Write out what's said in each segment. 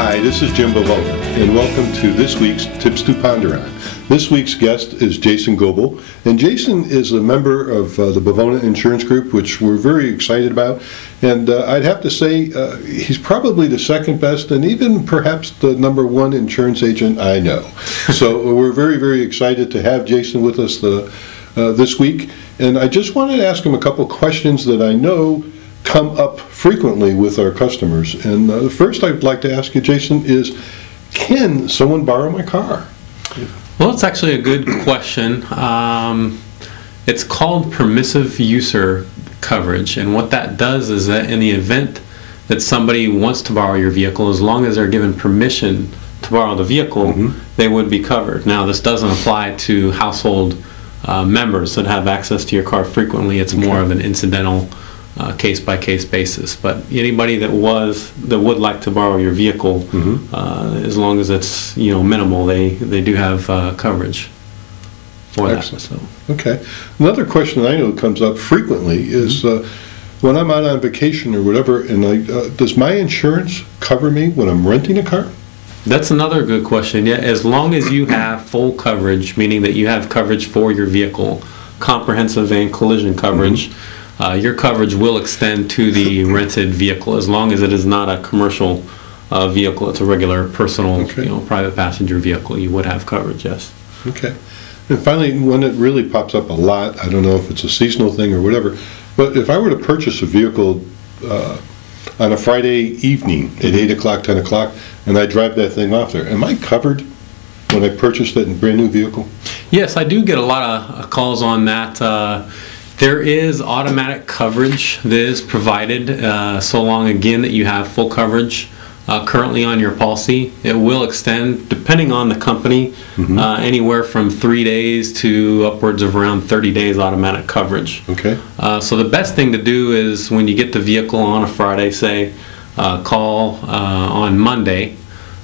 Hi, this is Goebel.mov, and welcome to this week's Tips to Ponder On. This week's guest is Jason Goebel, and Jason is a member of the Bavona Insurance Group, which we're very excited about. And I'd have to say he's probably the second best and even perhaps the #1 insurance agent I know. So we're very, very excited to have Jason with us this week. And I just wanted to ask him a couple questions that I know come up frequently with our customers. And the first I'd like to ask you, Jason, is can someone borrow my car? Well, it's actually a good question. It's called permissive user coverage, and what that does is that in the event that somebody wants to borrow your vehicle, as long as they're given permission to borrow the vehicle, they would be covered. Now, this doesn't apply to household members that have access to your car frequently. It's more of an incidental case-by-case basis. But anybody that would like to borrow your vehicle, as long as it's minimal, they do have coverage for that. So. Okay. Another question I know comes up frequently is when I'm out on vacation or whatever, and does my insurance cover me when I'm renting a car? That's another good question. Yeah, as long as you have full coverage, meaning that you have coverage for your vehicle, comprehensive and collision coverage, your coverage will extend to the rented vehicle as long as it is not a commercial vehicle. It's a regular personal, private passenger vehicle. You would have coverage, yes. Okay. And finally, one that really pops up a lot, I don't know if it's a seasonal thing or whatever, but if I were to purchase a vehicle on a Friday evening at 8 o'clock, 10 o'clock, and I drive that thing off there, am I covered when I purchase that brand new vehicle? Yes, I do get a lot of calls on that. There is automatic coverage that is provided so long, again, that you have full coverage currently on your policy. It will extend, depending on the company, anywhere from 3 days to upwards of around 30 days automatic coverage. Okay. So the best thing to do is when you get the vehicle on a Friday, say, call on Monday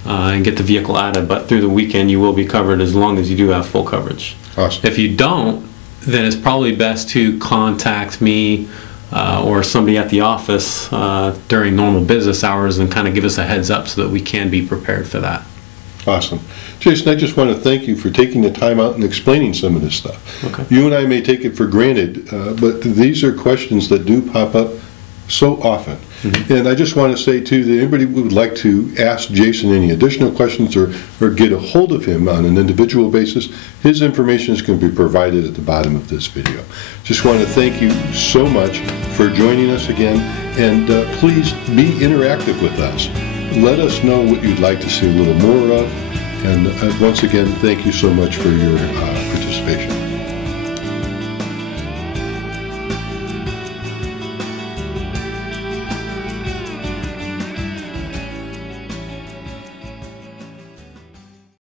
and get the vehicle added, but through the weekend you will be covered as long as you do have full coverage. Awesome. If you don't, then it's probably best to contact me or somebody at the office during normal business hours and kind of give us a heads up so that we can be prepared for that. Awesome. Jason, I just want to thank you for taking the time out and explaining some of this stuff. Okay. You and I may take it for granted, but these are questions that do pop up so often. And I just want to say, too, that anybody who would like to ask Jason any additional questions or get a hold of him on an individual basis, his information is going to be provided at the bottom of this video. Just want to thank you so much for joining us again, and please be interactive with us. Let us know what you'd like to see a little more of, and once again, thank you so much for your participation.